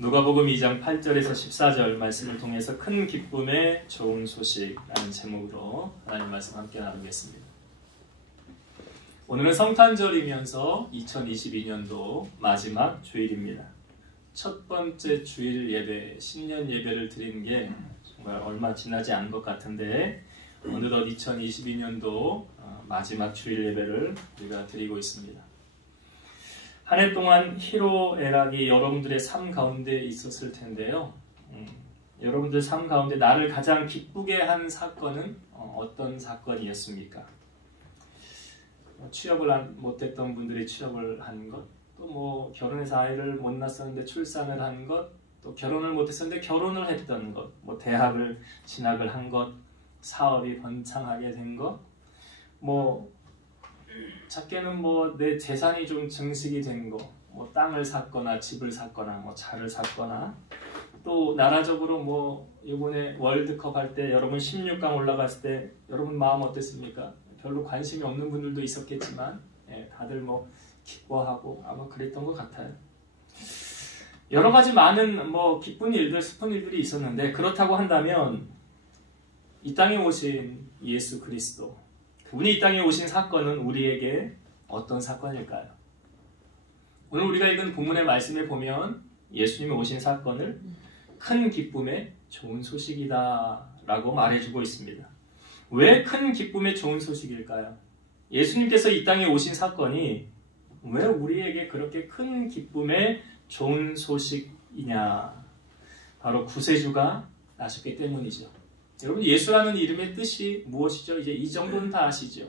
누가복음 2장 8절에서 14절 말씀을 통해서 큰 기쁨의 좋은 소식이라는 제목으로 하나님 말씀 함께 나누겠습니다. 오늘은 성탄절이면서 2022년도 마지막 주일입니다. 첫 번째 주일 예배, 신년 예배를 드리는 게 정말 얼마 지나지 않은 것 같은데 어느덧 2022년도 마지막 주일 예배를 우리가 드리고 있습니다. 한 해 동안 희로애락이 여러분들의 삶 가운데 있었을 텐데요. 여러분들 삶 가운데 나를 가장 기쁘게 한 사건은 어떤 사건이었습니까? 취업을 못했던 분들이 취업을 한 것, 또 결혼해서 아이를 못 낳았었는데 출산을 한 것, 또 결혼을 못했었는데 결혼을 했던 것, 대학을 진학을 한 것, 사업이 번창하게 된 것, 작게는 내 재산이 좀 증식이 된 거, 땅을 샀거나 집을 샀거나 차를 샀거나, 또 나라적으로 이번에 월드컵 할 때 여러분 16강 올라갔을 때 여러분 마음 어땠습니까? 별로 관심이 없는 분들도 있었겠지만 다들 기뻐하고 아마 그랬던 것 같아요. 여러 가지 많은 기쁜 일들, 슬픈 일들이 있었는데, 그렇다고 한다면 이 땅에 오신 예수 그리스도, 그분이 이 땅에 오신 사건은 우리에게 어떤 사건일까요? 오늘 우리가 읽은 본문의 말씀에 보면 예수님이 오신 사건을 큰 기쁨의 좋은 소식이다 라고 말해주고 있습니다. 왜 큰 기쁨의 좋은 소식일까요? 예수님께서 이 땅에 오신 사건이 왜 우리에게 그렇게 큰 기쁨의 좋은 소식이냐? 바로 구세주가 나셨기 때문이죠. 여러분, 예수라는 이름의 뜻이 무엇이죠? 이제 이 정도는 다 아시죠?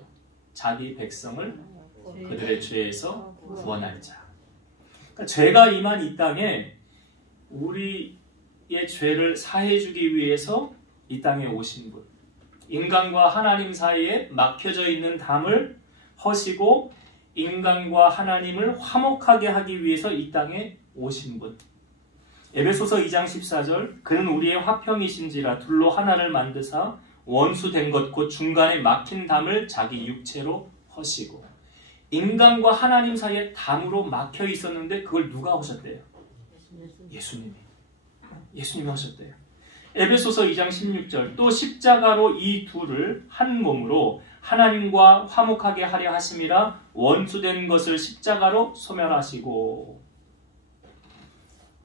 자기 백성을 그들의 죄에서 구원할 자. 그러니까 죄가 임한 이 땅에 우리의 죄를 사해주기 위해서 이 땅에 오신 분. 인간과 하나님 사이에 막혀져 있는 담을 허시고 인간과 하나님을 화목하게 하기 위해서 이 땅에 오신 분. 에베소서 2장 14절, 그는 우리의 화평이신지라 둘로 하나를 만드사 원수된 것 곧 중간에 막힌 담을 자기 육체로 허시고. 인간과 하나님 사이에 담으로 막혀 있었는데 그걸 누가 하셨대요? 예수님이 하셨대요. 에베소서 2장 16절, 또 십자가로 이 둘을 한 몸으로 하나님과 화목하게 하려 하심이라 원수된 것을 십자가로 소멸하시고.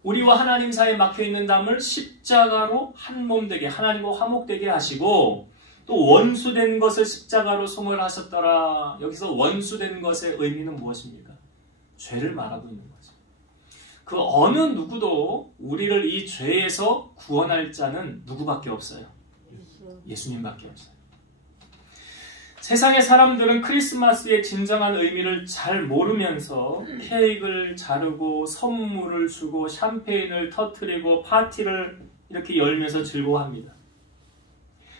우리와 하나님 사이에 막혀있는 담을 십자가로 한 몸 되게, 하나님과 화목되게 하시고, 또 원수된 것을 십자가로 소멸하셨더라. 여기서 원수된 것의 의미는 무엇입니까? 죄를 말하고 있는 거죠. 그 어느 누구도 우리를 이 죄에서 구원할 자는 누구밖에 없어요? 예수님밖에 없어요. 세상의 사람들은 크리스마스의 진정한 의미를 잘 모르면서 케이크를 자르고 선물을 주고 샴페인을 터뜨리고 파티를 이렇게 열면서 즐거워합니다.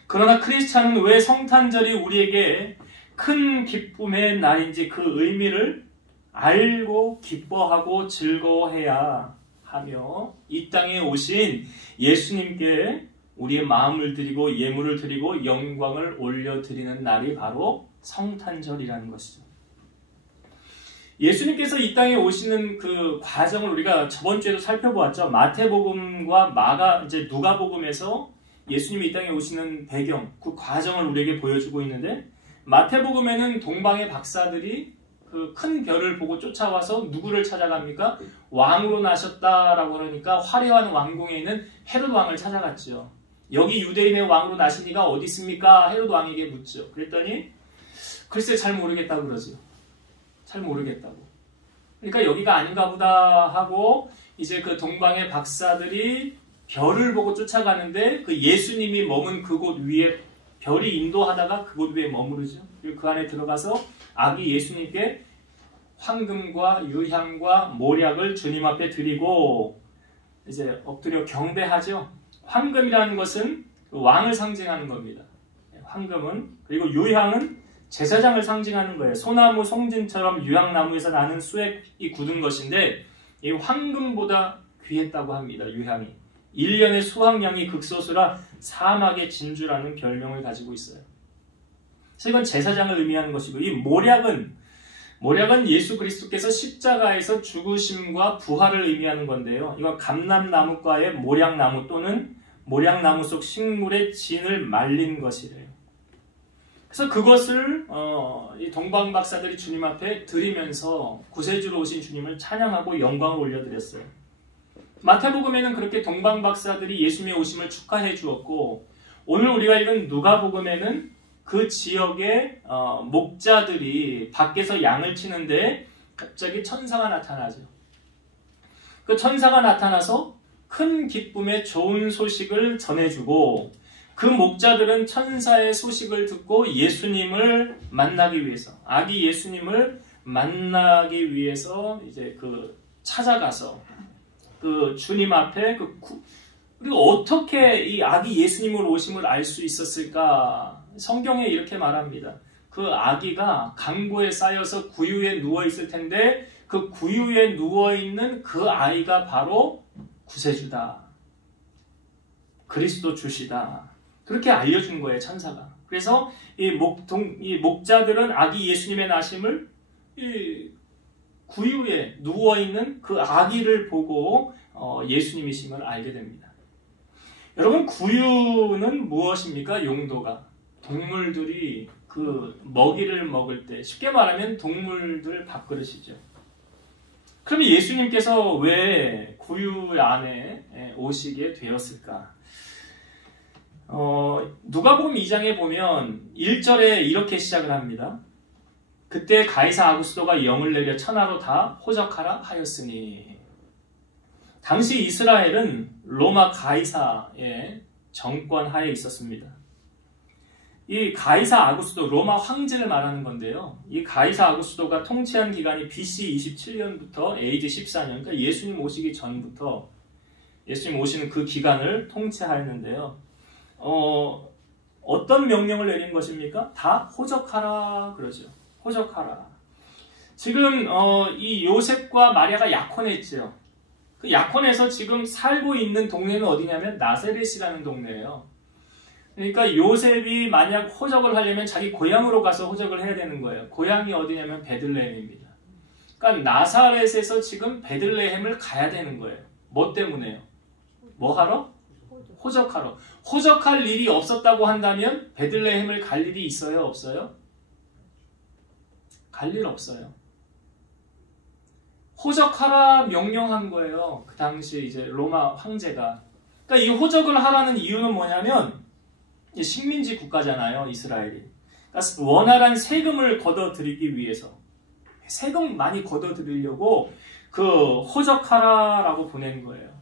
그러나 크리스찬은 왜 성탄절이 우리에게 큰 기쁨의 날인지 그 의미를 알고 기뻐하고 즐거워해야 하며 이 땅에 오신 예수님께 우리의 마음을 드리고 예물을 드리고 영광을 올려드리는 날이 바로 성탄절이라는 것이죠. 예수님께서 이 땅에 오시는 그 과정을 우리가 저번 주에도 살펴보았죠. 마태복음과 누가복음에서 예수님이 이 땅에 오시는 배경, 그 과정을 우리에게 보여주고 있는데, 마태복음에는 동방의 박사들이 그 큰 별을 보고 쫓아와서 누구를 찾아갑니까? 왕으로 나셨다라고 그러니까 화려한 왕궁에 있는 헤롯 왕을 찾아갔죠. 여기 유대인의 왕으로 나신 이가 어디 있습니까? 헤롯 왕에게 묻죠. 그랬더니 글쎄 잘 모르겠다고 그러죠. 잘 모르겠다고. 그러니까 여기가 아닌가 보다 하고 이제 그 동방의 박사들이 별을 보고 쫓아가는데 그 예수님이 머문 그곳 위에 별이 인도하다가 그곳 위에 머무르죠. 그리고 그 안에 들어가서 아기 예수님께 황금과 유향과 모략을 주님 앞에 드리고 이제 엎드려 경배하죠. 황금이라는 것은 왕을 상징하는 겁니다. 황금은, 그리고 유향은 제사장을 상징하는 거예요. 소나무 송진처럼 유향나무에서 나는 수액이 굳은 것인데 이 황금보다 귀했다고 합니다. 유향이 1년의 수확량이 극소수라 사막의 진주라는 별명을 가지고 있어요. 그래서 이건 제사장을 의미하는 것이고, 이 모략은 모략은 예수 그리스도께서 십자가에서 죽으심과 부활을 의미하는 건데요. 이건 감람나무과의 모략나무 또는 모략나무 속 식물의 진을 말린 것이래요. 그래서 그것을 이 동방 박사들이 주님 앞에 드리면서 구세주로 오신 주님을 찬양하고 영광을 올려드렸어요. 마태복음에는 그렇게 동방 박사들이 예수님의 오심을 축하해 주었고, 오늘 우리가 읽은 누가복음에는 그 지역의 목자들이 밖에서 양을 치는데 갑자기 천사가 나타나죠. 그 천사가 나타나서 큰 기쁨의 좋은 소식을 전해주고, 그 목자들은 천사의 소식을 듣고 예수님을 만나기 위해서, 아기 예수님을 만나기 위해서 이제 찾아가서 그 주님 앞에 그리고 어떻게 이 아기 예수님을 오심을 알 수 있었을까? 성경에 이렇게 말합니다. 그 아기가 강보에 쌓여서 구유에 누워 있을 텐데 그 구유에 누워 있는 그 아이가 바로 구세주다. 그리스도 주시다. 그렇게 알려준 거예요, 천사가. 그래서 이 목자들은 아기 예수님의 나심을 이 구유에 누워있는 그 아기를 보고 예수님이심을 알게 됩니다. 여러분, 구유는 무엇입니까? 용도가. 동물들이 그 먹이를 먹을 때, 쉽게 말하면 동물들 밥그릇이죠. 그러면 예수님께서 왜 구유 안에 오시게 되었을까? 누가복음 2장에 보면 1절에 이렇게 시작을 합니다. 그때 가이사 아구스도가 영을 내려 천하로 다 호적하라 하였으니. 당시 이스라엘은 로마 가이사의 정권 하에 있었습니다. 이 가이사 아구스도, 로마 황제를 말하는 건데요. 이 가이사 아구스도가 통치한 기간이 BC 27년부터 AD 14년, 그러니까 예수님 오시기 전부터 예수님 오시는 그 기간을 통치하였는데요. 어떤 명령을 내린 것입니까? 다 호적하라 그러죠. 호적하라. 지금 이 요셉과 마리아가 약혼했죠. 그 약혼해서 지금 살고 있는 동네는 어디냐면 나사렛이라는 동네예요. 그러니까 요셉이 만약 호적을 하려면 자기 고향으로 가서 호적을 해야 되는 거예요. 고향이 어디냐면 베들레헴입니다. 그러니까 나사렛에서 지금 베들레헴을 가야 되는 거예요. 뭐 때문에요? 뭐 하러? 호적하러. 호적할 일이 없었다고 한다면 베들레헴을 갈 일이 있어요? 없어요? 갈 일 없어요. 호적하라 명령한 거예요. 그 당시 이제 로마 황제가. 그러니까 이 호적을 하라는 이유는 뭐냐면 식민지 국가잖아요, 이스라엘이. 그러니까 원활한 세금을 걷어들이기 위해서, 세금 많이 걷어들이려고 그 호적하라라고 보낸 거예요.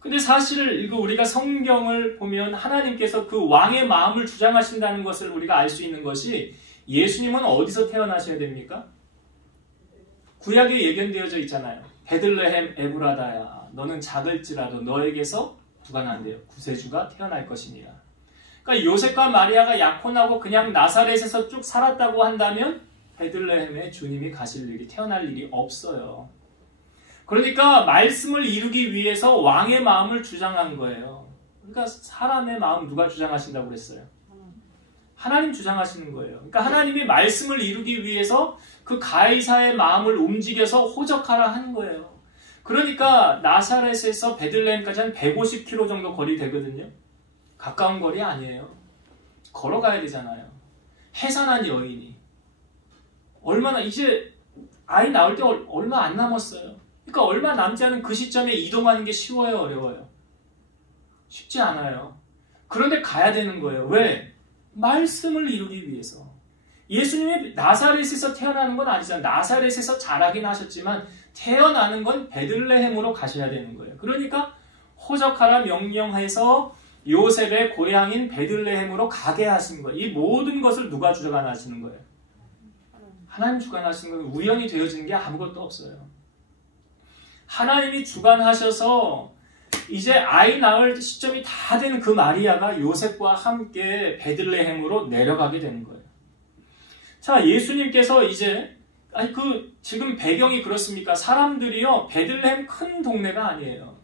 근데 사실 이거 우리가 성경을 보면 하나님께서 그 왕의 마음을 주장하신다는 것을 우리가 알 수 있는 것이, 예수님은 어디서 태어나셔야 됩니까? 구약에 예견되어져 있잖아요. 베들레헴 에브라다야, 너는 작을지라도 너에게서 누가 난대요? 구세주가 태어날 것이니라. 그러니까 요셉과 마리아가 약혼하고 그냥 나사렛에서 쭉 살았다고 한다면 베들레헴에 주님이 가실 일이, 태어날 일이 없어요. 그러니까 말씀을 이루기 위해서 왕의 마음을 주장한 거예요. 그러니까 사람의 마음 누가 주장하신다고 그랬어요? 하나님 주장하시는 거예요. 그러니까 하나님이 말씀을 이루기 위해서 그 가이사의 마음을 움직여서 호적하라 하는 거예요. 그러니까 나사렛에서 베들레헴까지 한 150km 정도 거리 되거든요. 가까운 거리 아니에요. 걸어가야 되잖아요. 해산한 여인이. 얼마나, 이제 아이 낳을 때 얼마 안 남았어요. 그러니까 얼마 남지 않은 그 시점에 이동하는 게 쉬워요, 어려워요? 쉽지 않아요. 그런데 가야 되는 거예요. 왜? 말씀을 이루기 위해서. 예수님이 나사렛에서 태어나는 건 아니잖아요. 나사렛에서 자라긴 하셨지만 태어나는 건 베들레헴으로 가셔야 되는 거예요. 그러니까 호적하라 명령해서 요셉의 고향인 베들레헴으로 가게 하신 거예요. 이 모든 것을 누가 주관하시는 거예요? 하나님 주관하시는 거예요. 우연히 되어지는 게 아무것도 없어요. 하나님이 주관하셔서 이제 아이 낳을 시점이 다 된 그 마리아가 요셉과 함께 베들레헴으로 내려가게 되는 거예요. 자, 예수님께서 이제 지금 배경이 그렇습니까? 사람들이요, 베들레헴 큰 동네가 아니에요.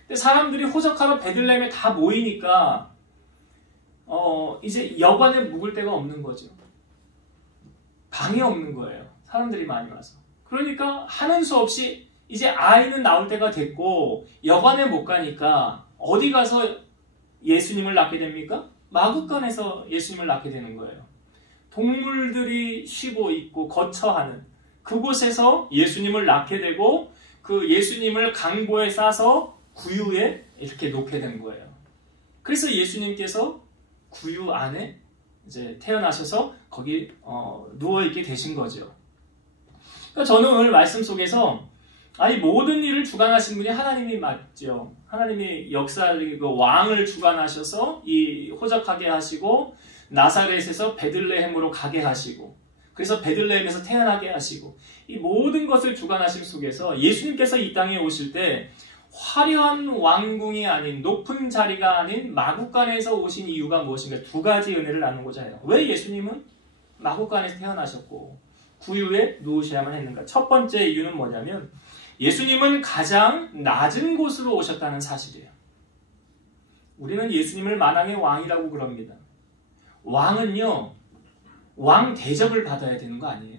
근데 사람들이 호적하러 베들레헴에 다 모이니까 이제 여관에 묵을 데가 없는 거죠. 방이 없는 거예요. 사람들이 많이 와서. 그러니까 하는 수 없이 이제 아이는 나올 때가 됐고 여관에 못 가니까 어디 가서 예수님을 낳게 됩니까? 마구간에서 예수님을 낳게 되는 거예요. 동물들이 쉬고 있고 거처하는 그곳에서 예수님을 낳게 되고 그 예수님을 강보에 싸서 구유에 이렇게 놓게 된 거예요. 그래서 예수님께서 구유 안에 이제 태어나셔서 거기 누워있게 되신 거죠. 그러니까 저는 오늘 말씀 속에서 아니 모든 일을 주관하신 분이 하나님이 맞죠. 하나님이 역사적이고 왕을 주관하셔서 이 호적하게 하시고 나사렛에서 베들레헴으로 가게 하시고 그래서 베들레헴에서 태어나게 하시고 이 모든 것을 주관하심 속에서 예수님께서 이 땅에 오실 때 화려한 왕궁이 아닌 높은 자리가 아닌 마구간에서 오신 이유가 무엇인가? 두 가지 은혜를 나누고자 해요. 왜 예수님은 마구간에서 태어나셨고 구유에 누우셔야만 했는가? 첫 번째 이유는 뭐냐면 예수님은 가장 낮은 곳으로 오셨다는 사실이에요. 우리는 예수님을 만왕의 왕이라고 그럽니다. 왕은요, 왕 대접을 받아야 되는 거 아니에요?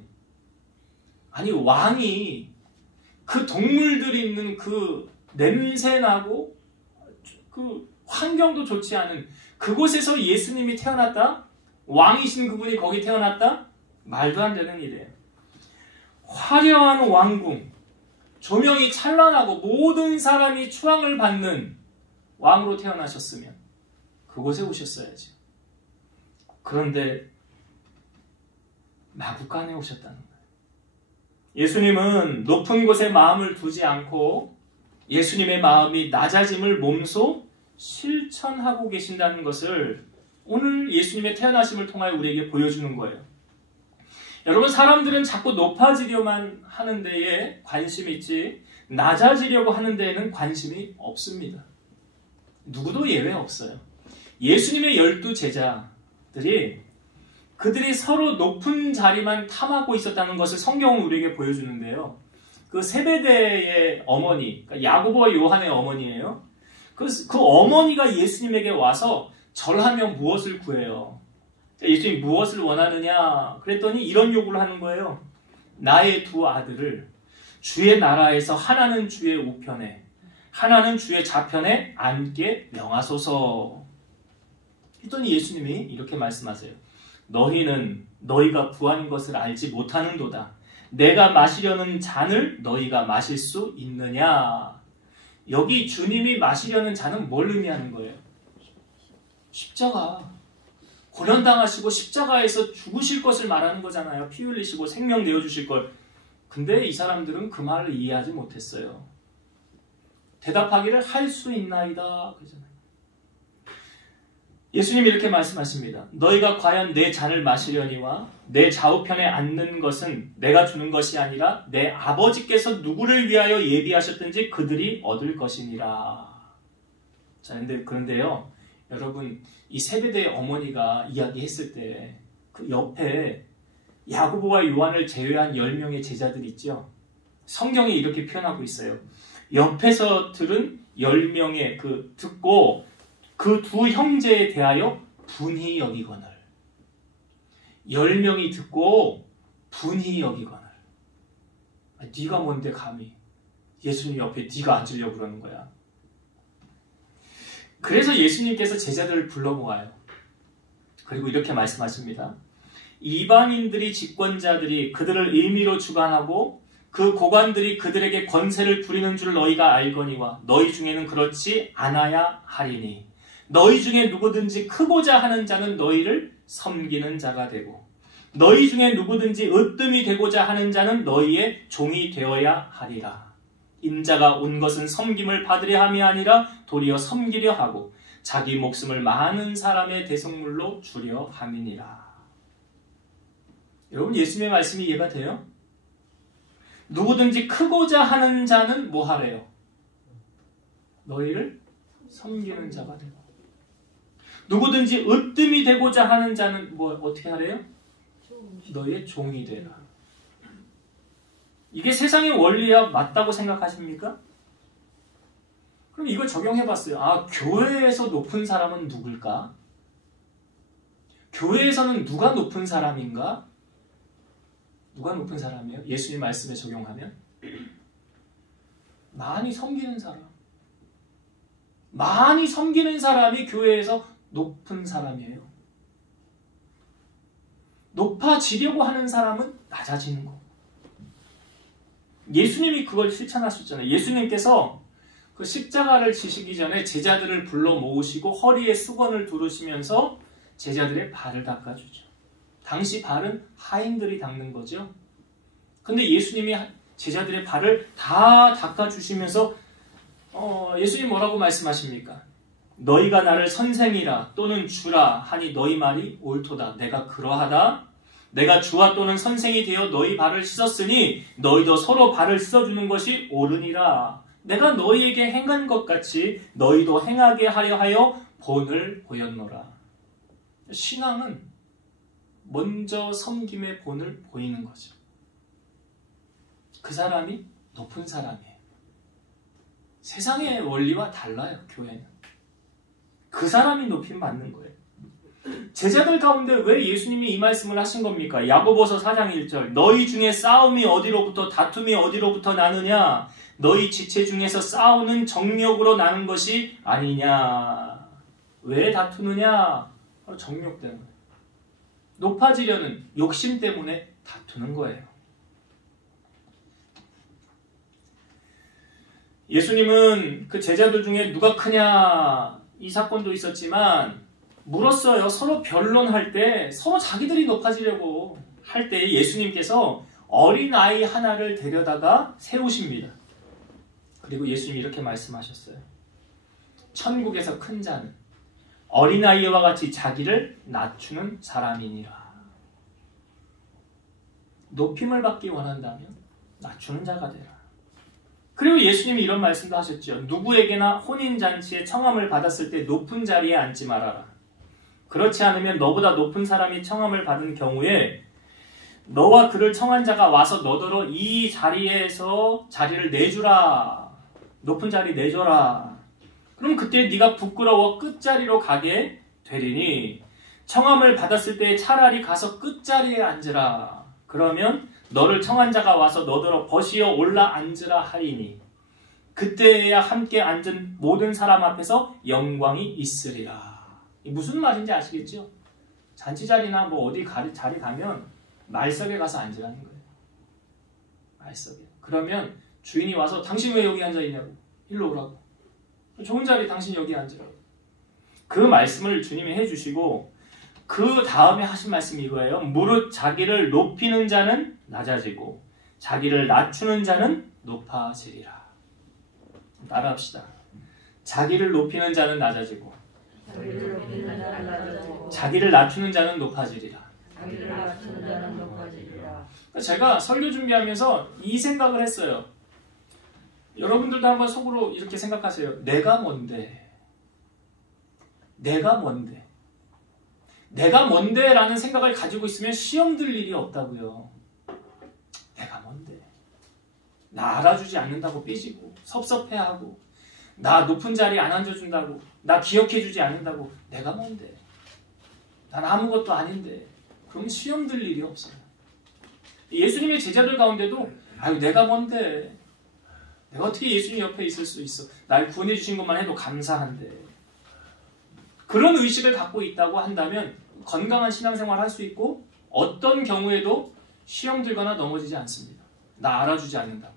아니, 왕이 그 동물들이 있는 그 냄새나고 그 환경도 좋지 않은 그곳에서 예수님이 태어났다? 왕이신 그분이 거기 태어났다? 말도 안 되는 일이에요. 화려한 왕궁, 조명이 찬란하고 모든 사람이 추앙을 받는 왕으로 태어나셨으면 그곳에 오셨어야지. 그런데 마구간에 오셨다는 거예요. 예수님은 높은 곳에 마음을 두지 않고 예수님의 마음이 낮아짐을 몸소 실천하고 계신다는 것을 오늘 예수님의 태어나심을 통하여 우리에게 보여주는 거예요. 여러분, 사람들은 자꾸 높아지려만 하는 데에 관심이 있지 낮아지려고 하는 데에는 관심이 없습니다. 누구도 예외 없어요. 예수님의 12제자들이 그들이 서로 높은 자리만 탐하고 있었다는 것을 성경은 우리에게 보여주는데요. 그 세베대의 어머니, 그러니까 야고보와 요한의 어머니예요. 그 어머니가 예수님에게 와서 절하며 무엇을 구해요? 예수님이 무엇을 원하느냐? 그랬더니 이런 요구를 하는 거예요. 나의 두 아들을 주의 나라에서 하나는 주의 우편에 하나는 주의 좌편에 앉게 명하소서. 그랬더니 예수님이 이렇게 말씀하세요. 너희는 너희가 구하는 것을 알지 못하는도다. 내가 마시려는 잔을 너희가 마실 수 있느냐? 여기 주님이 마시려는 잔은 뭘 의미하는 거예요? 십자가. 고난당하시고 십자가에서 죽으실 것을 말하는 거잖아요. 피 흘리시고 생명 내어주실 걸. 근데 이 사람들은 그 말을 이해하지 못했어요. 대답하기를 할 수 있나이다. 그러잖아요. 예수님이 이렇게 말씀하십니다. 너희가 과연 내 잔을 마시려니와 내 좌우편에 앉는 것은 내가 주는 것이 아니라 내 아버지께서 누구를 위하여 예비하셨든지 그들이 얻을 것이니라. 자, 그런데요. 여러분, 이 세베대의 어머니가 이야기했을 때 그 옆에 야고보와 요한을 제외한 10명의 제자들이 있죠. 성경이 이렇게 표현하고 있어요. 옆에서 들은 10명의 듣고 그 두 형제에 대하여 분히 여기거늘. 10명이 듣고 분히 여기거늘. 네가 뭔데 감히 예수님 옆에 네가 앉으려고 그러는 거야. 그래서 예수님께서 제자들을 불러 모아요. 그리고 이렇게 말씀하십니다. 이방인들이 집권자들이 그들을 임의로 주관하고 그 고관들이 그들에게 권세를 부리는 줄 너희가 알거니와 너희 중에는 그렇지 않아야 하리니 너희 중에 누구든지 크고자 하는 자는 너희를 섬기는 자가 되고 너희 중에 누구든지 으뜸이 되고자 하는 자는 너희의 종이 되어야 하리라. 인자가 온 것은 섬김을 받으려 함이 아니라 도리어 섬기려 하고 자기 목숨을 많은 사람의 대속물로 주려 함이니라. 여러분, 예수님의 말씀이 이해가 돼요? 누구든지 크고자 하는 자는 뭐 하래요? 너희를 섬기는 자가 되고 누구든지 으뜸이 되고자 하는 자는 뭐 어떻게 하래요? 너희의 종이 되라. 이게 세상의 원리야 맞다고 생각하십니까? 그럼 이걸 적용해봤어요. 교회에서 높은 사람은 누굴까? 교회에서는 누가 높은 사람인가? 누가 높은 사람이에요? 예수님 말씀에 적용하면 많이 섬기는 사람. 많이 섬기는 사람이 교회에서 높은 사람이에요. 높아지려고 하는 사람은 낮아지는 거. 예수님이 그걸 실천하셨잖아요. 예수님께서 그 십자가를 지시기 전에 제자들을 불러 모으시고 허리에 수건을 두르시면서 제자들의 발을 닦아주죠. 당시 발은 하인들이 닦는 거죠. 근데 예수님이 제자들의 발을 다 닦아주시면서 예수님 뭐라고 말씀하십니까? 너희가 나를 선생이라 또는 주라 하니 너희 말이 옳도다. 내가 그러하다. 내가 주와 또는 선생이 되어 너희 발을 씻었으니 너희도 서로 발을 씻어주는 것이 옳으니라. 내가 너희에게 행한 것 같이 너희도 행하게 하려 하여 본을 보였노라. 신앙은 먼저 섬김의 본을 보이는 거죠. 그 사람이 높은 사람이에요. 세상의 원리와 달라요. 교회는. 그 사람이 높임 받는 거예요. 제자들 가운데 왜 예수님이 이 말씀을 하신 겁니까? 야고보서 4장 1절 너희 중에 싸움이 어디로부터 다툼이 어디로부터 나느냐? 너희 지체 중에서 싸우는 정욕으로 나는 것이 아니냐? 왜 다투느냐? 바로 정욕 때문에. 높아지려는 욕심 때문에 다투는 거예요. 예수님은 그 제자들 중에 누가 크냐 이 사건도 있었지만 물었어요. 서로 변론할 때 서로 자기들이 높아지려고 할 때 예수님께서 어린아이 하나를 데려다가 세우십니다. 그리고 예수님이 이렇게 말씀하셨어요. 천국에서 큰 자는 어린아이와 같이 자기를 낮추는 사람이니라. 높임을 받기 원한다면 낮추는 자가 되라. 그리고 예수님이 이런 말씀도 하셨죠. 누구에게나 혼인잔치에 청함을 받았을 때 높은 자리에 앉지 말아라. 그렇지 않으면 너보다 높은 사람이 청함을 받은 경우에 너와 그를 청한 자가 와서 너더러 이 자리에서 자리를 내주라. 높은 자리 내줘라. 그럼 그때 네가 부끄러워 끝자리로 가게 되리니 청함을 받았을 때 차라리 가서 끝자리에 앉으라. 그러면 너를 청한 자가 와서 너더러 벗이어 올라 앉으라 하리니 그때야 함께 앉은 모든 사람 앞에서 영광이 있으리라. 무슨 말인지 아시겠죠? 잔치 자리나 뭐 어디 자리 가면 말석에 가서 앉으라는 거예요. 말석에. 그러면 주인이 와서 당신 왜 여기 앉아 있냐고. 일로 오라고. 좋은 자리 당신 여기 앉으라고. 그 말씀을 주님이 해주시고 그 다음에 하신 말씀이 이거예요. 무릇 자기를 높이는 자는 낮아지고 자기를 낮추는 자는 높아지리라. 따라합시다. 자기를 높이는 자는 낮아지고 자기를 낮추는 자는 높아지리라. 제가 설교 준비하면서 이 생각을 했어요. 여러분들도 한번 속으로 이렇게 생각하세요. 내가 뭔데? 내가 뭔데? 내가 뭔데? 라는 생각을 가지고 있으면 시험 들 일이 없다고요. 내가 뭔데? 나 알아주지 않는다고 삐지고 섭섭해하고 나 높은 자리에 안 앉아준다고 나 기억해주지 않는다고 내가 뭔데? 난 아무것도 아닌데. 그럼 시험 들 일이 없어요. 예수님의 제자들 가운데도 아유 내가 뭔데? 내가 어떻게 예수님 옆에 있을 수 있어? 날 구원해 주신 것만 해도 감사한데. 그런 의식을 갖고 있다고 한다면 건강한 신앙생활을 할 수 있고 어떤 경우에도 시험 들거나 넘어지지 않습니다. 나 알아주지 않는다고.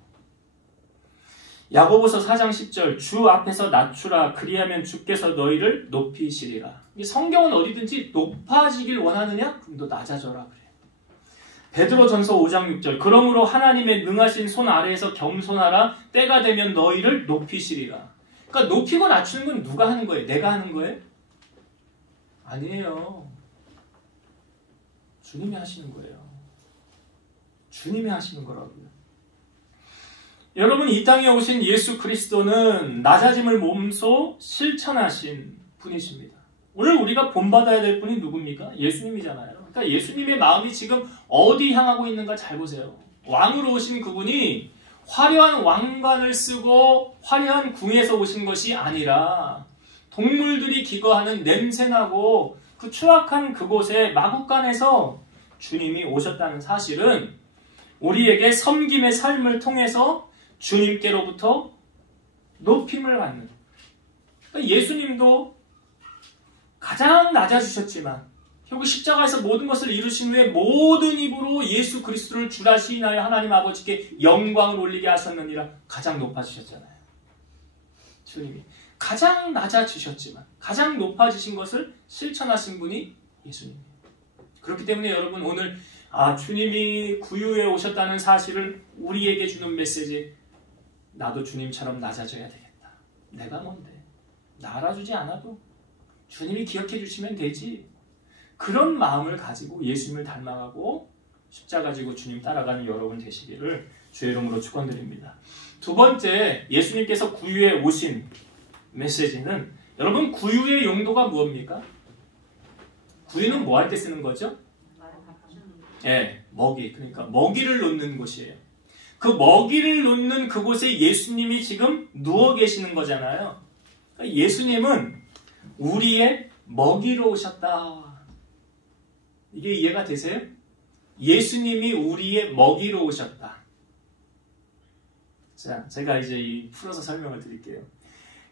야고보서 4장 10절 주 앞에서 낮추라 그리하면 주께서 너희를 높이시리라. 성경은 어디든지 높아지길 원하느냐? 그럼 너 낮아져라 그래요. 베드로전서 5장 6절 그러므로 하나님의 능하신 손 아래에서 겸손하라 때가 되면 너희를 높이시리라. 그러니까 높이고 낮추는 건 누가 하는 거예요? 내가 하는 거예요? 아니에요. 주님이 하시는 거예요. 주님이 하시는 거라고요. 여러분 이 땅에 오신 예수 그리스도는 낮아짐을 몸소 실천하신 분이십니다. 오늘 우리가 본받아야 될 분이 누굽니까? 예수님이잖아요. 그러니까 예수님의 마음이 지금 어디 향하고 있는가 잘 보세요. 왕으로 오신 그분이 화려한 왕관을 쓰고 화려한 궁에서 오신 것이 아니라 동물들이 기거하는 냄새나고 그 추악한 그곳에 마구간에서 주님이 오셨다는 사실은 우리에게 섬김의 삶을 통해서 주님께로부터 높임을 받는. 그러니까 예수님도 가장 낮아지셨지만 결국 십자가에서 모든 것을 이루신 후에 모든 입으로 예수 그리스도를 주라 시인하여 하나님 아버지께 영광을 올리게 하셨느니라. 가장 높아지셨잖아요. 주님이 가장 낮아지셨지만 가장 높아지신 것을 실천하신 분이 예수님이에요. 그렇기 때문에 여러분 오늘 주님이 구유에 오셨다는 사실을 우리에게 주는 메시지, 나도 주님처럼 낮아져야 되겠다. 내가 뭔데? 나 알아주지 않아도 주님이 기억해 주시면 되지. 그런 마음을 가지고 예수님을 닮아가고 십자가 지고 주님 따라가는 여러분 되시기를 주의 이름으로 축원드립니다. 두 번째, 예수님께서 구유에 오신 메시지는, 여러분 구유의 용도가 무엇입니까? 구유는 뭐 할 때 쓰는 거죠? 먹이. 그러니까 먹이를 놓는 곳이에요. 그 먹이를 놓는 그곳에 예수님이 지금 누워 계시는 거잖아요. 그러니까 예수님은 우리의 먹이로 오셨다. 이게 이해가 되세요? 예수님이 우리의 먹이로 오셨다. 자, 제가 이제 풀어서 설명을 드릴게요.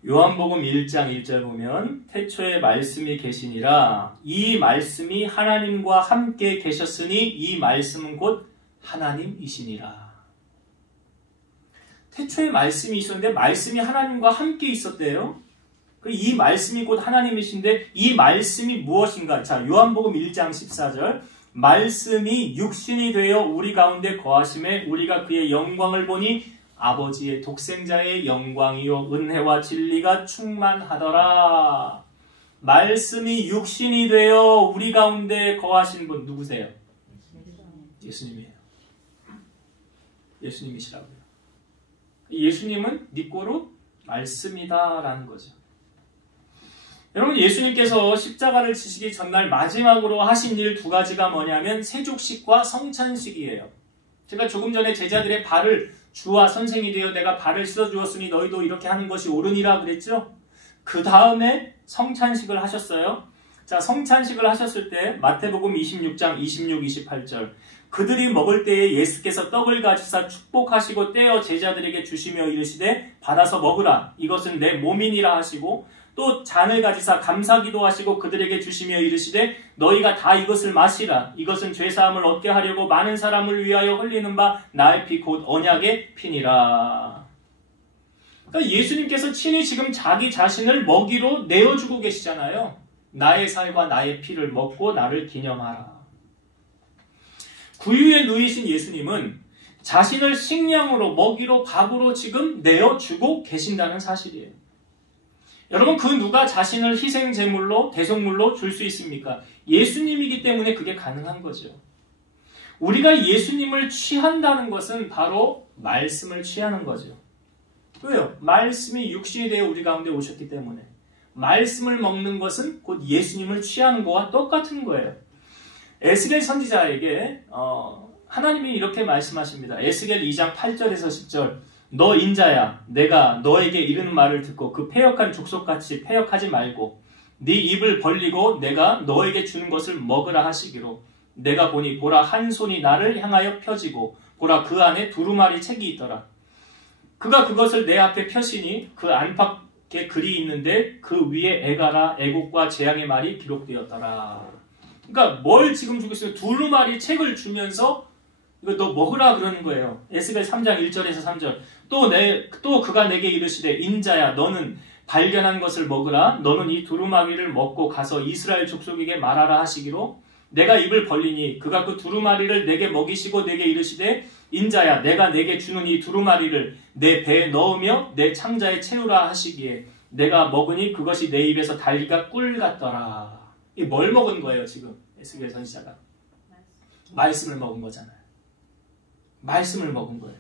요한복음 1장 1절 보면 태초에 말씀이 계시니라. 이 말씀이 하나님과 함께 계셨으니 이 말씀은 곧 하나님이시니라. 태초에 말씀이 있었는데 말씀이 하나님과 함께 있었대요. 이 말씀이 곧 하나님이신데 이 말씀이 무엇인가? 자, 요한복음 1장 14절. 말씀이 육신이 되어 우리 가운데 거하심에 우리가 그의 영광을 보니 아버지의 독생자의 영광이요 은혜와 진리가 충만하더라. 말씀이 육신이 되어 우리 가운데 거하신 분 누구세요? 예수님이에요. 예수님이시라고요. 예수님은 네 꼴로 말씀이다라는 거죠. 여러분, 예수님께서 십자가를 지시기 전날 마지막으로 하신 일 두 가지가 뭐냐면 세족식과 성찬식이에요. 제가 조금 전에 제자들의 발을 주와 선생이 되어 내가 발을 씻어주었으니 너희도 이렇게 하는 것이 옳으니라 그랬죠. 그 다음에 성찬식을 하셨어요. 자, 성찬식을 하셨을 때 마태복음 26장 26, 28절. 그들이 먹을 때에 예수께서 떡을 가지사 축복하시고 떼어 제자들에게 주시며 이르시되 받아서 먹으라. 이것은 내 몸이니라 하시고 또 잔을 가지사 감사기도 하시고 그들에게 주시며 이르시되 너희가 다 이것을 마시라. 이것은 죄사함을 얻게 하려고 많은 사람을 위하여 흘리는 바 나의 피 곧 언약의 피니라. 그러니까 예수님께서 친히 지금 자기 자신을 먹이로 내어주고 계시잖아요. 나의 살과 나의 피를 먹고 나를 기념하라. 구유에 누이신 예수님은 자신을 식량으로 먹이로 밥으로 지금 내어주고 계신다는 사실이에요. 여러분, 그 누가 자신을 희생제물로 대속물로 줄 수 있습니까? 예수님이기 때문에 그게 가능한 거죠. 우리가 예수님을 취한다는 것은 바로 말씀을 취하는 거죠. 왜요? 말씀이 육신이 되어 우리 가운데 오셨기 때문에. 말씀을 먹는 것은 곧 예수님을 취하는 것과 똑같은 거예요. 에스겔 선지자에게 하나님이 이렇게 말씀하십니다. 에스겔 2장 8절에서 10절. 너 인자야, 내가 너에게 이르는 말을 듣고 그 패역한 족속같이 패역하지 말고 네 입을 벌리고 내가 너에게 주는 것을 먹으라 하시기로. 내가 보니 보라 한 손이 나를 향하여 펴지고 보라 그 안에 두루마리 책이 있더라. 그가 그것을 내 앞에 펴시니 그 안팎에 글이 있는데 그 위에 애가라 애곡과 재앙의 말이 기록되었더라. 그러니까 뭘 지금 주고 있어요? 두루마리 책을 주면서 이거 너 먹으라 그러는 거예요. 에스겔 3장 1절에서 3절. 또 그가 내게 이르시되 인자야 너는 발견한 것을 먹으라. 너는 이 두루마리를 먹고 가서 이스라엘 족속에게 말하라 하시기로. 내가 입을 벌리니 그가 그 두루마리를 내게 먹이시고 내게 이르시되 인자야 내가 내게 주는 이 두루마리를 내 배에 넣으며 내 창자에 채우라 하시기에 내가 먹으니 그것이 내 입에서 달기가 꿀 같더라. 이 뭘 먹은 거예요 지금 에스겔 선지자가? 말씀을 먹은 거잖아요. 말씀을 먹은 거예요.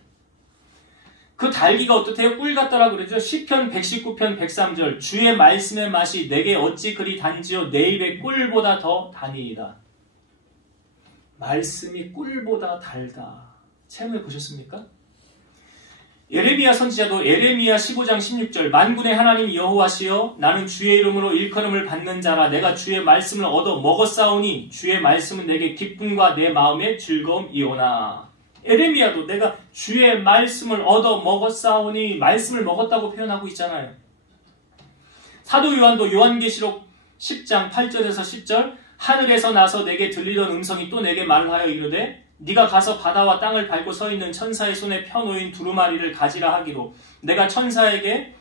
그 달기가 어떻대요? 꿀 같더라 그러죠. 시편 119편 103절. 주의 말씀의 맛이 내게 어찌 그리 단지요 내 입의 꿀보다 더 다니이다. 말씀이 꿀보다 달다. 체험해 보셨습니까? 예레미야 선지자도 예레미야 15장 16절. 만군의 하나님 여호와시여 나는 주의 이름으로 일컬음을 받는 자라. 내가 주의 말씀을 얻어 먹었사오니 주의 말씀은 내게 기쁨과 내 마음의 즐거움이오나. 에레미야도 내가 주의 말씀을 얻어 먹었사오니 말씀을 먹었다고 표현하고 있잖아요. 사도 요한도 요한계시록 10장 8절에서 10절 하늘에서 나서 내게 들리던 음성이 또 내게 말하여 이르되 네가 가서 바다와 땅을 밟고 서 있는 천사의 손에 펴놓인 두루마리를 가지라 하기로 내가 천사에게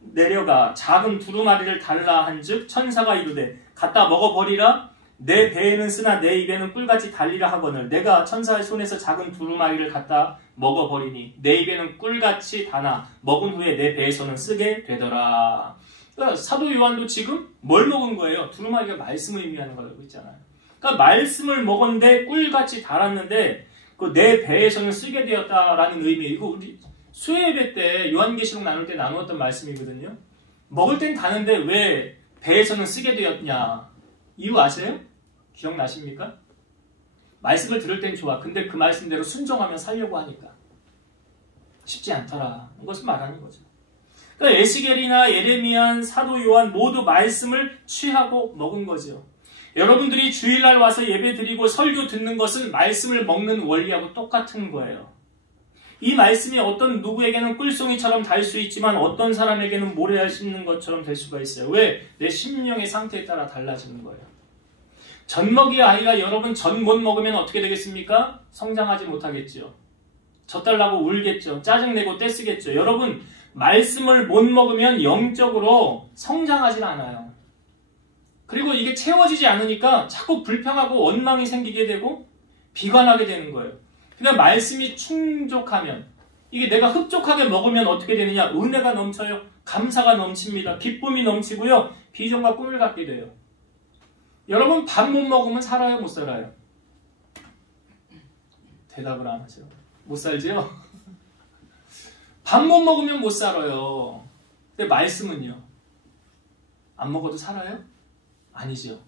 내려가 작은 두루마리를 달라 한즉 천사가 이르되 갖다 먹어버리라 내 배에는 쓰나 내 입에는 꿀같이 달리라 하거늘 내가 천사의 손에서 작은 두루마리를 갖다 먹어버리니 내 입에는 꿀같이 다나 먹은 후에 내 배에서는 쓰게 되더라. 그러니까 사도 요한도 지금 뭘 먹은 거예요? 두루마리가 말씀을 의미하는 거라고 있잖아요. 그러니까 말씀을 먹었는데 꿀같이 달았는데 그 내 배에서는 쓰게 되었다라는 의미. 이거 우리 수요예배 때 요한계시록 나눌 때 나누었던 말씀이거든요. 먹을 땐 다는데 왜 배에서는 쓰게 되었냐? 이유 아세요? 기억나십니까? 말씀을 들을 땐 좋아. 근데 그 말씀대로 순종하면 살려고 하니까 쉽지 않더라. 이것을 말하는 거죠. 그러니까 에스겔이나 예레미야, 사도 요한 모두 말씀을 취하고 먹은 거죠. 여러분들이 주일날 와서 예배 드리고 설교 듣는 것은 말씀을 먹는 원리하고 똑같은 거예요. 이 말씀이 어떤 누구에게는 꿀송이처럼 달 수 있지만 어떤 사람에게는 모래알 씹는 것처럼 될 수가 있어요. 왜? 내 심령의 상태에 따라 달라지는 거예요. 젖먹이 아이가 여러분 젖 못 먹으면 어떻게 되겠습니까? 성장하지 못하겠죠. 젖달라고 울겠죠. 짜증내고 떼쓰겠죠. 여러분 말씀을 못 먹으면 영적으로 성장하지 않아요. 그리고 이게 채워지지 않으니까 자꾸 불평하고 원망이 생기게 되고 비관하게 되는 거예요. 그러니까 말씀이 충족하면 이게 내가 흡족하게 먹으면 어떻게 되느냐? 은혜가 넘쳐요. 감사가 넘칩니다. 기쁨이 넘치고요. 비전과 꿈을 갖게 돼요. 여러분 밥 못 먹으면 살아요? 못 살아요? 대답을 안 하죠. 못 살지요? 밥 못 먹으면 못 살아요. 근데 말씀은요? 안 먹어도 살아요? 아니죠.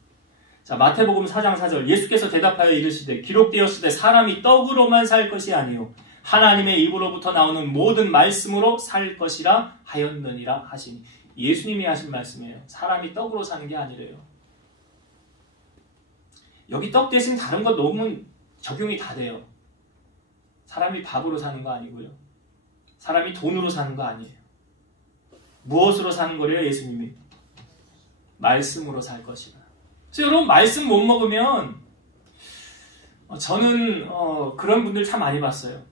자, 마태복음 4장 4절 예수께서 대답하여 이르시되 기록되었으되 사람이 떡으로만 살 것이 아니요 하나님의 입으로부터 나오는 모든 말씀으로 살 것이라 하였느니라 하시니 예수님이 하신 말씀이에요. 사람이 떡으로 사는 게 아니래요. 여기 떡 대신 다른 거 넣으면 적용이 다 돼요. 사람이 밥으로 사는 거 아니고요. 사람이 돈으로 사는 거 아니에요. 무엇으로 사는 거래요? 예수님이 말씀으로 살 것이다. 그래서 여러분 말씀 못 먹으면 저는 그런 분들 참 많이 봤어요.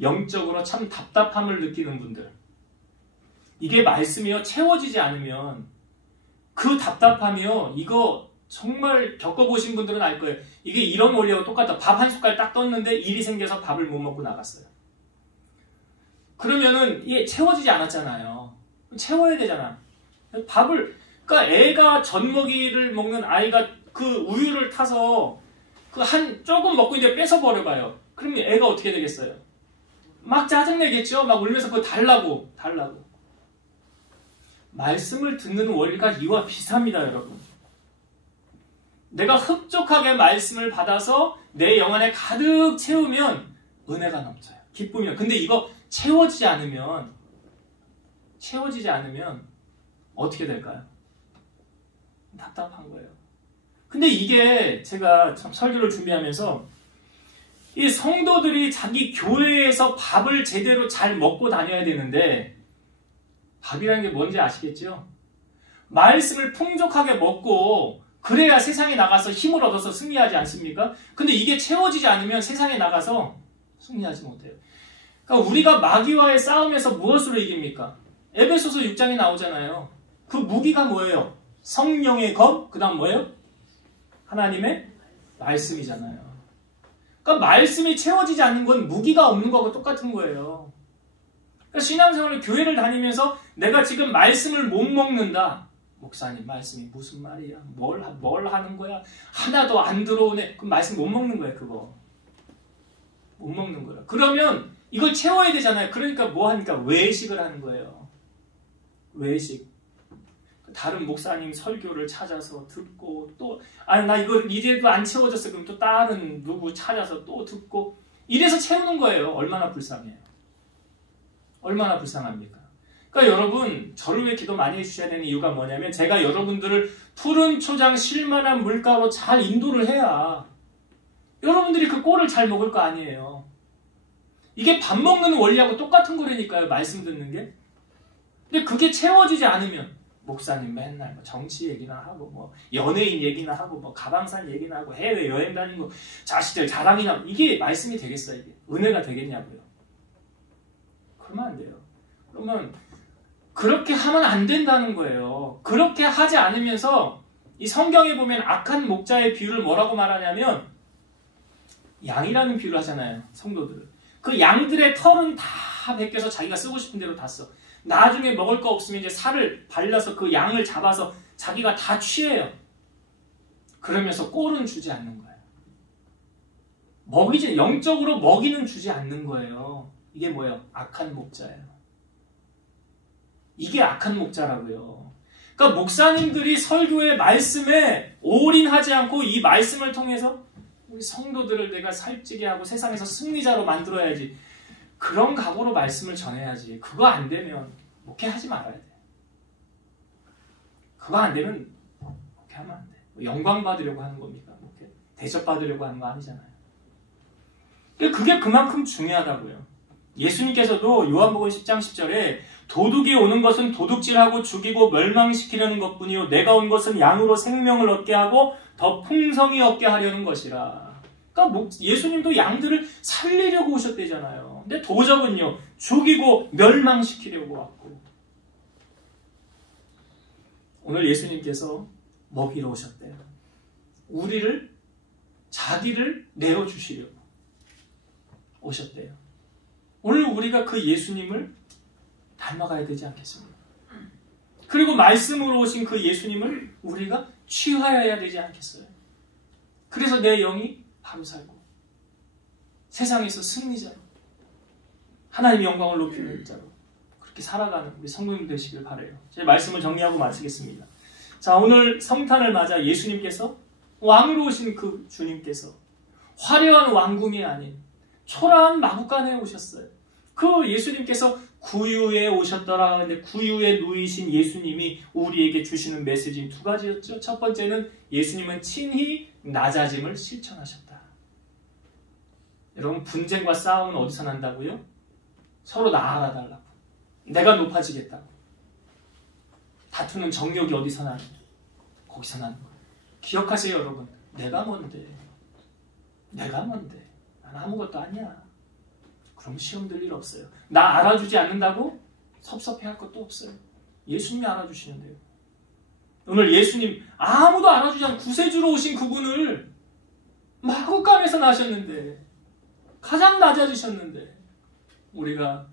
영적으로 참 답답함을 느끼는 분들. 이게 말씀이요 채워지지 않으면 그 답답함이요 이거 정말 겪어보신 분들은 알 거예요. 이게 이런 원리하고 똑같다. 밥 한 숟갈 딱 떴는데 일이 생겨서 밥을 못 먹고 나갔어요. 그러면은 이게 채워지지 않았잖아요. 채워야 되잖아. 그러니까 애가 젖먹이를 먹는 아이가 그 우유를 타서 그 조금 먹고 이제 뺏어 버려봐요. 그러면 애가 어떻게 되겠어요? 막 짜증내겠죠? 막 울면서 그거 달라고. 말씀을 듣는 원리가 이와 비슷합니다, 여러분. 내가 흡족하게 말씀을 받아서 내 영 안에 가득 채우면 은혜가 넘쳐요. 기쁨이요. 근데 이거 채워지지 않으면 어떻게 될까요? 답답한 거예요. 근데 이게 제가 참 설교를 준비하면서 이 성도들이 자기 교회에서 밥을 제대로 잘 먹고 다녀야 되는데 밥이라는 게 뭔지 아시겠죠? 말씀을 풍족하게 먹고 그래야 세상에 나가서 힘을 얻어서 승리하지 않습니까? 근데 이게 채워지지 않으면 세상에 나가서 승리하지 못해요. 그러니까 우리가 마귀와의 싸움에서 무엇으로 이깁니까? 에베소서 6장에 나오잖아요. 그 무기가 뭐예요? 성령의 검, 그 다음 뭐예요? 하나님의 말씀이잖아요. 그러니까 말씀이 채워지지 않는 건 무기가 없는 거하고 똑같은 거예요. 그러니까 신앙생활을 교회를 다니면서 내가 지금 말씀을 못 먹는다. 목사님 말씀이 무슨 말이야? 뭘 하는 거야? 하나도 안 들어오네. 그럼 말씀 못 먹는 거야 그거. 못 먹는 거야. 그러면 이걸 채워야 되잖아요. 그러니까 뭐 하니까 외식을 하는 거예요. 외식. 다른 목사님 설교를 찾아서 듣고 또 나 이거 이래도 안 채워졌어. 그럼 또 다른 누구 찾아서 또 듣고 이래서 채우는 거예요. 얼마나 불쌍해요. 얼마나 불쌍합니까? 그러니까 여러분 저를 위해 기도 많이 해주셔야 되는 이유가 뭐냐면 제가 여러분들을 푸른 초장 쉴만한 물가로 잘 인도를 해야 여러분들이 그 꼴을 잘 먹을 거 아니에요. 이게 밥 먹는 원리하고 똑같은 거라니까요. 말씀 듣는 게. 근데 그게 채워지지 않으면 목사님 맨날 뭐 정치 얘기나 하고 뭐 연예인 얘기나 하고 뭐 가방산 얘기나 하고 해외 여행 다니고 자식들 자랑이나 이게 말씀이 되겠어요? 이게 은혜가 되겠냐고요? 그러면 안 돼요. 그러면 그렇게 하면 안 된다는 거예요. 그렇게 하지 않으면서 이 성경에 보면 악한 목자의 비유를 뭐라고 말하냐면 양이라는 비유를 하잖아요. 성도들을. 그 양들의 털은 다 벗겨서 자기가 쓰고 싶은 대로 다 써. 나중에 먹을 거 없으면 이제 살을 발라서 그 양을 잡아서 자기가 다 취해요. 그러면서 꼴은 주지 않는 거예요. 영적으로 먹이는 주지 않는 거예요. 이게 뭐예요? 악한 목자예요. 이게 악한 목자라고요. 그러니까 목사님들이 설교의 말씀에 올인하지 않고 이 말씀을 통해서 우리 성도들을 내가 살찌게 하고 세상에서 승리자로 만들어야지. 그런 각오로 말씀을 전해야지. 그거 안 되면 목회하지 말아야 돼. 그거 안 되면 목회하면 안 돼. 영광 받으려고 하는 겁니까? 목회. 대접 받으려고 하는 거 아니잖아요. 그게 그만큼 중요하다고요. 예수님께서도 요한복음 10장 10절에 도둑이 오는 것은 도둑질하고 죽이고 멸망시키려는 것뿐이요 내가 온 것은 양으로 생명을 얻게 하고 더 풍성히 얻게 하려는 것이라. 그러니까 예수님도 양들을 살리려고 오셨대잖아요. 근데 도적은요 죽이고 멸망시키려고 왔고. 오늘 예수님께서 먹이러 오셨대요. 자기를 내어주시려고 오셨대요. 오늘 우리가 그 예수님을 닮아가야 되지 않겠습니까? 그리고 말씀으로 오신 그 예수님을 우리가 취하여야 되지 않겠어요? 그래서 내 영이 바로 살고 세상에서 승리자로 하나님의 영광을 높이는 자로 그렇게 살아가는 우리 성도님 되시길 바라요. 제 말씀을 정리하고 마치겠습니다. 자, 오늘 성탄을 맞아 예수님께서 왕으로 오신 그 주님께서 화려한 왕궁이 아닌 초라한 마구간에 오셨어요. 그 예수님께서 구유에 오셨더라. 근데 구유에 누이신 예수님이 우리에게 주시는 메시지는 두 가지였죠. 첫 번째는 예수님은 친히 낮아짐을 실천하셨다. 여러분, 분쟁과 싸움은 어디서 난다고요? 서로 나 알아달라고. 내가 높아지겠다고. 다투는 정욕이 어디서 나는 거예요? 거기서 나는 거예요. 기억하세요, 여러분. 내가 뭔데? 난 아무것도 아니야. 그럼 시험 들 일 없어요. 나 알아주지 않는다고 섭섭해할 것도 없어요. 예수님이 알아주시는데요. 오늘 예수님 아무도 알아주지 않고 구세주로 오신 그분을 마구간에서 나셨는데 가장 낮아지셨는데 우리가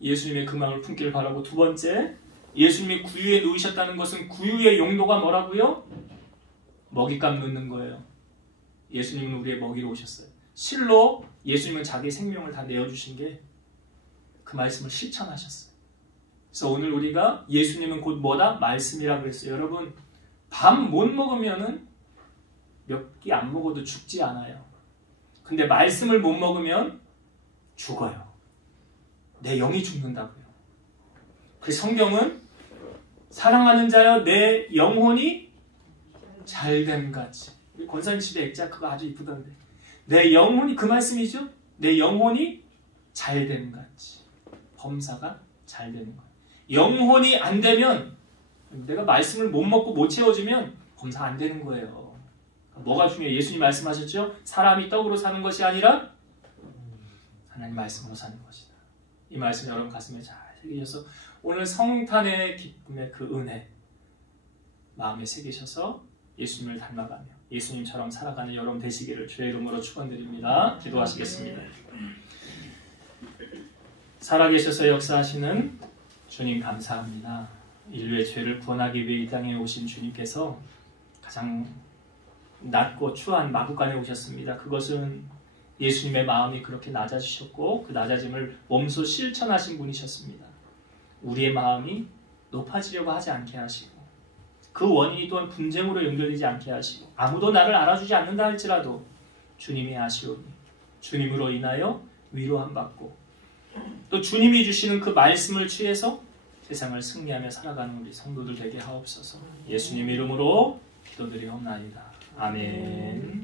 예수님의 그 마음을 품기를 바라고, 두 번째, 예수님이 구유에 누이셨다는 것은 구유의 용도가 뭐라고요? 먹잇감 넣는 거예요. 예수님은 우리의 먹이로 오셨어요. 실로 예수님은 자기 생명을 다 내어주신 게 그 말씀을 실천하셨어요. 그래서 오늘 우리가 예수님은 곧 뭐다? 말씀이라 그랬어요. 여러분, 밥 못 먹으면은 몇 끼 안 먹어도 죽지 않아요. 근데 말씀을 못 먹으면 죽어요. 내 영이 죽는다고요. 그래서 성경은 사랑하는 자여 내 영혼이 잘됨같이. 권선시대 액자 그거 아주 이쁘던데. 내 영혼이, 그 말씀이죠. 내 영혼이 잘됨같이. 범사가 잘되는 거예요. 영혼이 안 되면, 내가 말씀을 못 먹고 못 채워주면 범사 안 되는 거예요. 뭐가 중요해요? 예수님 말씀하셨죠? 사람이 떡으로 사는 것이 아니라 하나님 말씀으로 사는 것이다. 이 말씀 여러분 가슴에 잘 새기셔서 오늘 성탄의 기쁨의 그 은혜 마음에 새기셔서 예수님을 닮아가며 예수님처럼 살아가는 여러분 되시기를 주의 이름으로 축원드립니다. 기도하시겠습니다. 살아계셔서 역사하시는 주님 감사합니다. 인류의 죄를 구원하기 위해 이 땅에 오신 주님께서 가장 낮고 추한 마구간에 오셨습니다. 그것은 예수님의 마음이 그렇게 낮아지셨고 그 낮아짐을 몸소 실천하신 분이셨습니다. 우리의 마음이 높아지려고 하지 않게 하시고 그 원인이 또한 분쟁으로 연결되지 않게 하시고 아무도 나를 알아주지 않는다 할지라도 주님이 아시오니 주님으로 인하여 위로함 받고 또 주님이 주시는 그 말씀을 취해서 세상을 승리하며 살아가는 우리 성도들 되게 하옵소서. 예수님 이름으로 기도드리옵나이다. 아멘.